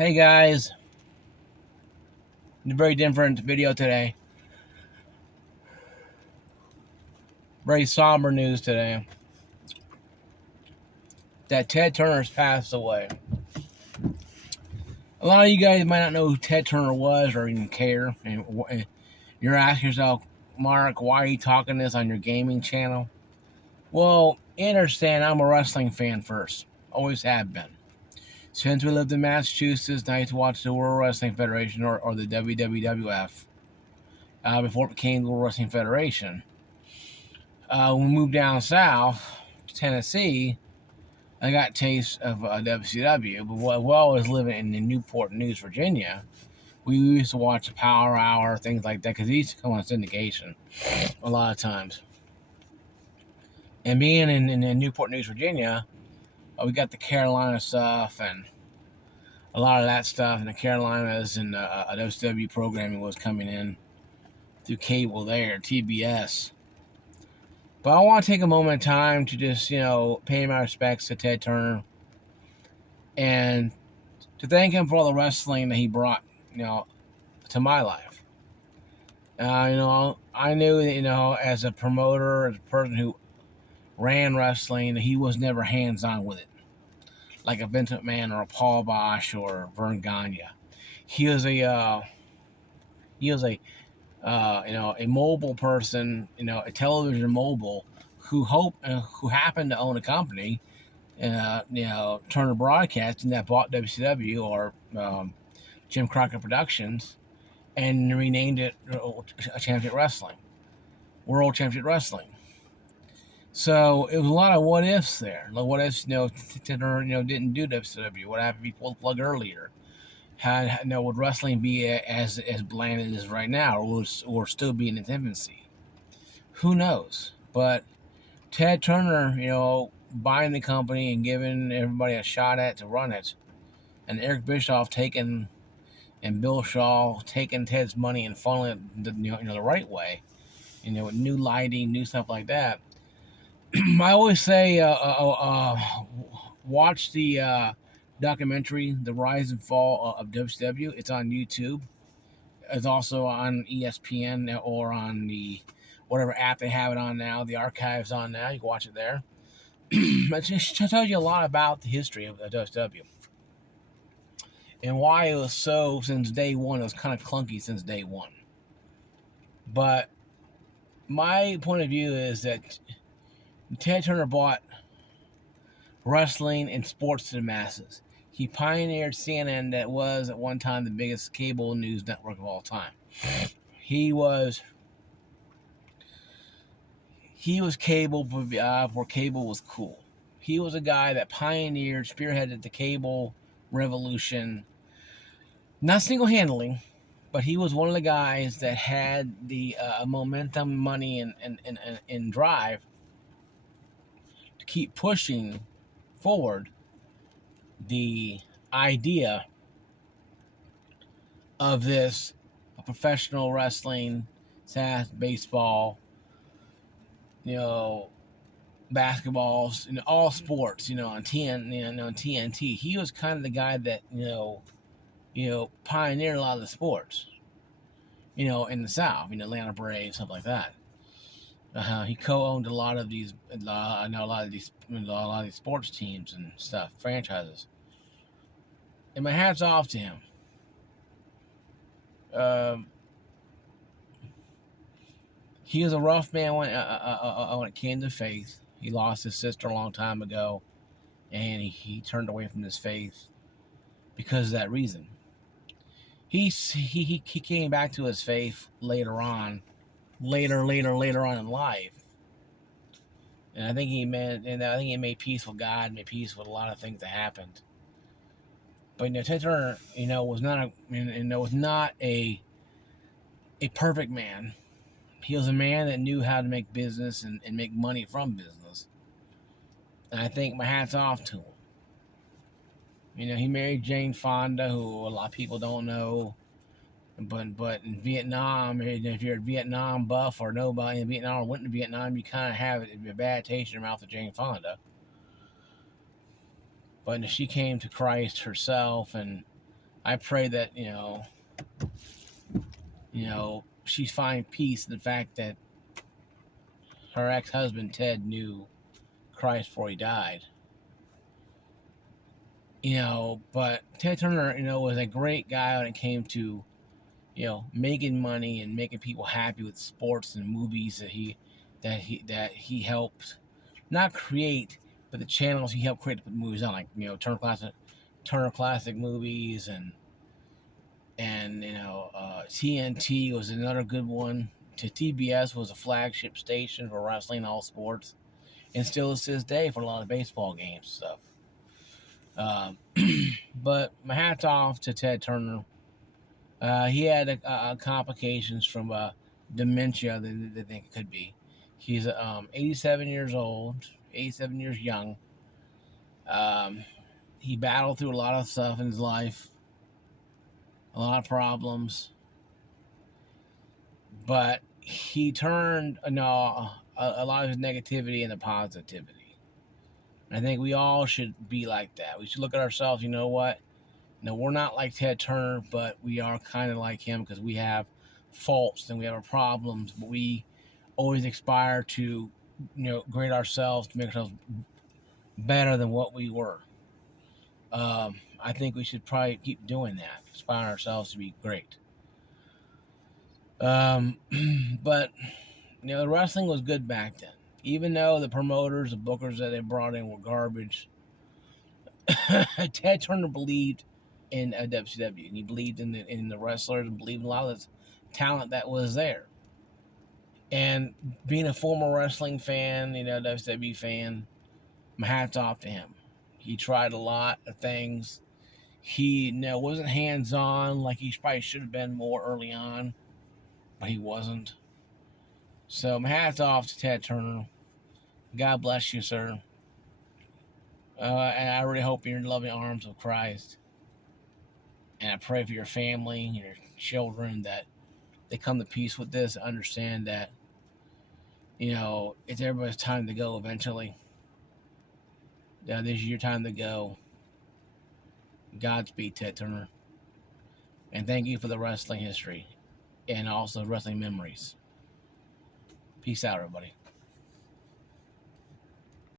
Hey guys, a very different video today. Very somber news today. That Ted Turner's passed away. A lot of you guys might not know who Ted Turner was or even care. And you're asking yourself, Mark, why are you talking this on your gaming channel? Well, understand I'm a wrestling fan first. Always have been. Since we lived in Massachusetts, I used to watch the World Wrestling Federation or the WWF before it became the World Wrestling Federation. When we moved down south to Tennessee, I got a taste of WCW. But while I was living in Newport News, Virginia, we used to watch the Power Hour, things like that, because it used to come on syndication a lot of times. And being in Newport News, Virginia, we got the Carolina stuff and a lot of that stuff in the Carolinas, and WCW programming was coming in through cable there, TBS. But I want to take a moment of time to just, pay my respects to Ted Turner and to thank him for all the wrestling that he brought, to my life. I knew that, as a promoter, as a person who ran wrestling, he was never hands-on with it, like a Vince McMahon or a Paul Bosch or Vern Gagne. He was a a mobile person, a television mobile who happened to own a company, Turner Broadcasting, that bought WCW or Jim Crockett Productions and renamed it Championship Wrestling, World Championship Wrestling. So it was a lot of what ifs there. Like what ifs, Turner, didn't do WCW? What happened if he pulled the plug earlier? Would wrestling be as bland as it is right now, or still be in its infancy? Who knows? But Ted Turner, buying the company and giving everybody a shot at to run it, and Eric Bischoff and Bill Shaw taking Ted's money and funneling it the right way, with new lighting, new stuff like that. I always say, watch the documentary, The Rise and Fall of WCW. It's on YouTube. It's also on ESPN or on the whatever app they have it on now. The archive's on now. You can watch it there. It just tells you a lot about the history of WCW and why it was so since day one. It was kind of clunky since day one. But my point of view is that Ted Turner brought wrestling and sports to the masses. He pioneered CNN, that was at one time the biggest cable news network of all time. He was cable before cable was cool. He was a guy that pioneered, spearheaded the cable revolution. Not single-handedly, but he was one of the guys that had the momentum, money, and drive to keep pushing forward the idea of this professional wrestling, baseball, basketballs, all sports, on TNT. He was kind of the guy that pioneered a lot of the sports, in the South, Atlanta Braves, stuff like that. He co-owned a lot of these, a lot of these sports teams and stuff, franchises. And my hat's off to him. He was a rough man when it came to faith. He lost his sister a long time ago, and he turned away from his faith because of that reason. He came back to his faith later on in life, and I think he made peace with God, made peace with a lot of things that happened. But Ted Turner, was not a perfect man. He was a man that knew how to make business and make money from business. And I think my hat's off to him. He married Jane Fonda, who a lot of people don't know. But in Vietnam, if you're a Vietnam buff or nobody in Vietnam or went to Vietnam, you kind of have a bad taste in your mouth with Jane Fonda. But she came to Christ herself, and I pray that she's find peace in the fact that her ex-husband Ted knew Christ before he died. But Ted Turner, was a great guy when it came to, making money and making people happy with sports and movies that he helped not create, but the channels he helped create to put movies on, like Turner Classic Movies and TNT was another good one. TBS was a flagship station for wrestling, all sports, and still is to this day for a lot of baseball games stuff. But my hat's off to Ted Turner. He had complications from dementia that they think it could be. He's 87 years old, 87 years young. He battled through a lot of stuff in his life, a lot of problems, but he turned a lot of his negativity into positivity. I think we all should be like that. We should look at ourselves. You know what? No, we're not like Ted Turner, but we are kind of like him because we have faults and we have our problems. But we always aspire to, grade ourselves to make ourselves better than what we were. I think we should probably keep doing that, aspire ourselves to be great. But the wrestling was good back then, even though the promoters, the bookers that they brought in were garbage. Ted Turner believed in WCW, and he believed in the wrestlers and believed in a lot of the talent that was there. And being a former wrestling fan, WCW fan, my hat's off to him. He tried a lot of things. He wasn't hands on like he probably should have been more early on, but he wasn't. So my hat's off to Ted Turner. God bless you, sir. And I really hope you're in the loving arms of Christ. And I pray for your family, your children, that they come to peace with this, understand that, it's everybody's time to go eventually. This is your time to go. Godspeed, Ted Turner. And thank you for the wrestling history and also wrestling memories. Peace out, everybody.